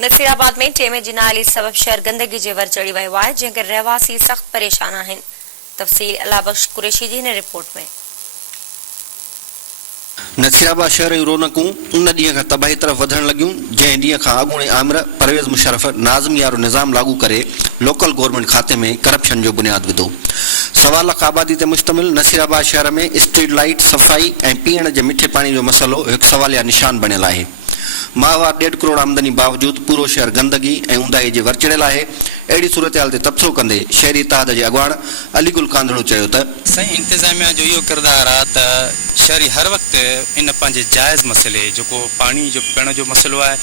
नसीराबाद में टेमे जी नाली सबब शहर गंदगी जे वर चढ़ी वियो आहे, जंहिं करे रहवासी सख्त परेशान आहिनि। तफ़सील अलाबख्श कुरैशी जी हिन रिपोर्ट में। नसीराबाद शहर जूं रौनकूं उन ॾींहं खां तबाही तरफ़ वधण लॻियूं जंहिं ॾींहं खां अॻूणे आमिर परवेज़ मुशर्रफ नाज़मी वारो निज़ाम लागू करे लोकल गवर्नमेंट खाते में करप्शन जो बुनियाद विधो। 1.25 लाख आबादी ते मुश्तमिल नसीराबाद शहर में स्ट्रीट लाइट, सफ़ाई ऐं पीअण जे मिठे पाणी जो मसइलो हिकु सवालिया निशान बणियल आहे। माहवार 1.5 करोड़ आमदनी बावजूद पूरो शहर गंदगी ऐं ऊंदाही जे वरचड़ियल आहे। अहिड़ी सूरत हाल ते तबसरो कंदे शहरी इत्तेहाद जे अॻवान अलीगुल कांदड़ो चयो त सही इंतज़ामिया जो इहो किरदारु आहे त शहरी हर वक़्तु इन पंहिंजे जाइज़ मसइले जेको पाणी जो पीअण जो मसइलो आहे,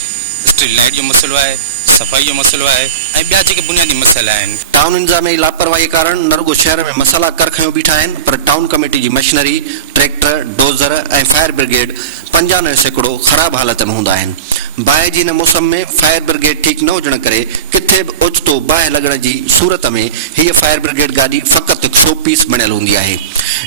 स्ट्रीट लाइट जो मसइलो आहे, सफ़ाई जो मसइलो आहे ऐं ॿिया जेके बुनियादी मसइला आहिनि। टाउन इंतज़ाम जी लापरवाही कारण न रुगो शहर में मसइला कर खयूं बीठा आहिनि, पर टाउन कमेटी जी मशीनरी, ट्रैक्टर, डोज़र ऐं फायर ब्रिगेड 95% ख़राब हालत में हूंदा आहिनि। बाहि जी हिन मौसम में फायर ब्रिगेड ठीक न हुजण करे किथे बि ओचितो बाहि लॻण जी सूरत में हीअ फायर ब्रिगेड गाॾी फ़क़ति शो पीस बणियल हूंदी आहे।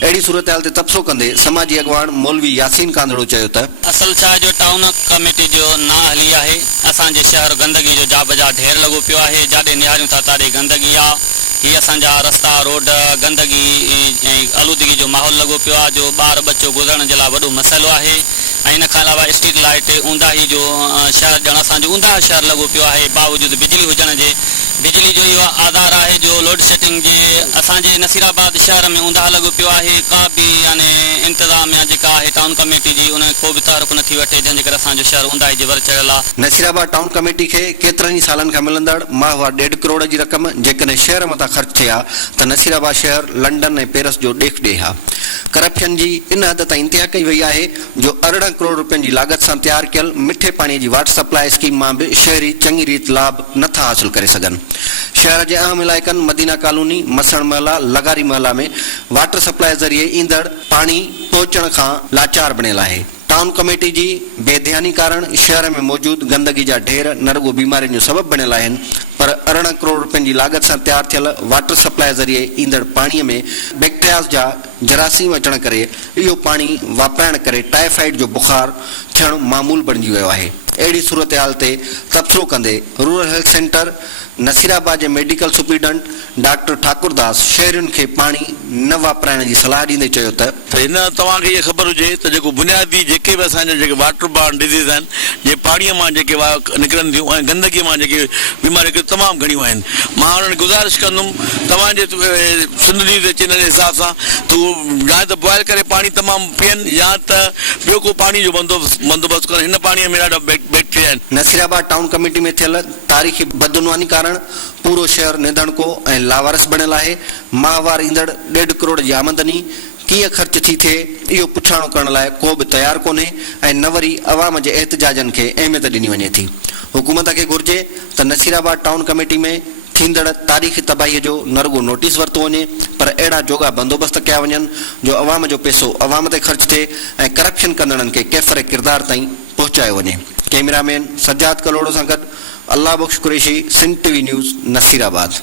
अहिड़ी सूरत हाल ते तबसरो कंदे समाजी अॻवान मौलवी यासीन कांदड़ो चयो त असल छा जो टाउन कमेटी जो ना हली आहे। असांजे शहर गंदगी जो जाबजा ढेर लॻो पियो आहे। जाॾे निहारियूं था ताॾे गंदगी आहे। हीअ असांजा रस्ता रोड गंदगी ऐं आलूदगी जो माहौल लॻो पियो आहे, जो ॿार बच्चो गुज़रण जे लाइ वॾो मसइलो आहे। ऐं इन खां अलावा स्ट्रीट लाइट ऊंदाही जो शहर ॼण असांजो ऊंदाह शहर लॻो पियो आहे। बावजूदि बिजली हुजण जे बिजली जो इहो आधार आहे जो लोड शेडिंग जे असांजे नसीराबाद शहर में ऊंदाह लॻो पियो आहे। का बि यानी इंतज़ामिया जेका आहे टाउन कमेटी जी उन को बि तहरुक नथी वठे, जंहिंजे करे असांजो शहर ऊंदाही जे वर चढ़ियल आहे। नसीराबाद टाउन कमेटी खे केतिरनि ई सालनि खां मिलंदड़ माहवार 1.5 करोड़ जी रक़म जेकॾहिं शहर मथां ख़र्च थिए हा त नसीराबाद शहर लंडन ऐं पेरिस जो ॾेख ॾे हा। करप्शन जी इन हद ताईं इंतिहा कई वई आहे जो 18 करोड़ रुपयनि जी लागत सां तयारु कयल मिठे पाणीअ जी वाटर सप्लाई स्कीम मां बि शहरी चङी रीति लाभ नथा हासिल करे सघनि। शहर जे अहम इलाइक़नि मदीना कॉलोनी, मसण महला, लगारी महला में वाटर सप्लाई ज़रिए ईंदड़ पाणी पहुचण खां लाचार बणियल आहे। टाउन कमेटी जी बेध्यानी कारण शहर में मौजूद गंदगी जा ढेर न रुगो बीमारियुनि जो सबब बणियल आहिनि, पर 18 करोड़ रुपयनि जी लागत सां तयारु थियल वाटर सप्लाई ज़रिए ईंदड़ पाणीअ में बैक्टीरियाज़ जा जरासीम अचण करे इहो पाणी वापराइण करे टाइफाइड जो बुखार थियणु मामूल बणिजी वियो आहे। अहिड़ी सूरत हाल ते तबसरो कंदे रूरल हेल्थ सेंटर नसीराबाद जे मेडिकल सुप्रीडेंट डॉक्टर ठाकुरदास शहरियुनि खे पाणी न वापराइण जी सलाह ॾींदे चयो त हिन तव्हांखे इहा ख़बर हुजे त जेको बुनियादी जेके बि असांजा जेके वाटर बॉर्न डिज़ीज़ आहिनि, जे पाणीअ मां जेके निकिरनि थियूं ऐं गंदगीअ मां जेके बीमारियूं तमामु घणियूं आहिनि। मां उन्हनि गुज़ारिश कंदुमि तव्हांजे सिंधनी जे चैनल जे हिसाब सां त या त बॉइल करे पाणी तमामु पीअनि या त ॿियो को पाणी जो बंदोबस्तु कनि। हिन पाणीअ में ॾाढा बैक्टीरिया आहिनि। नसीराबाद टाउन कमेटी में थियल तारीख़ी बदनुआनी कारण पूरो शहर निधणको ऐं लावारस बणियल आहे। माहवार ईंदड़ 1.5 करोड़ जी आमदनी कीअं ख़र्च थी थिए इहो पुछाणो करण लाइ को बि तयारु कोन्हे ऐं न वरी अवाम जे एहतिजाजनि खे अहमियत ॾिनी वञे थी। हुकूमत खे घुर्जे त नसीराबाद टाउन कमेटी में थींदड़ तारीख़ी तबाहीअ जो न रुगो नोटिस वरितो वञे, पर अहिड़ा जोगा बंदोबस्त कया वञनि जो अवाम जो पैसो अवाम ते ख़र्च थिए ऐं करप्शन कंदड़नि खे कैफ़र किरदार ताईं पहुचायो वञे। कैमरामैन सज्जाद कलोड़ो सां गॾु अल्लाह बख्श कुरैशी, सिंध टीवी न्यूज़, नसीराबाद।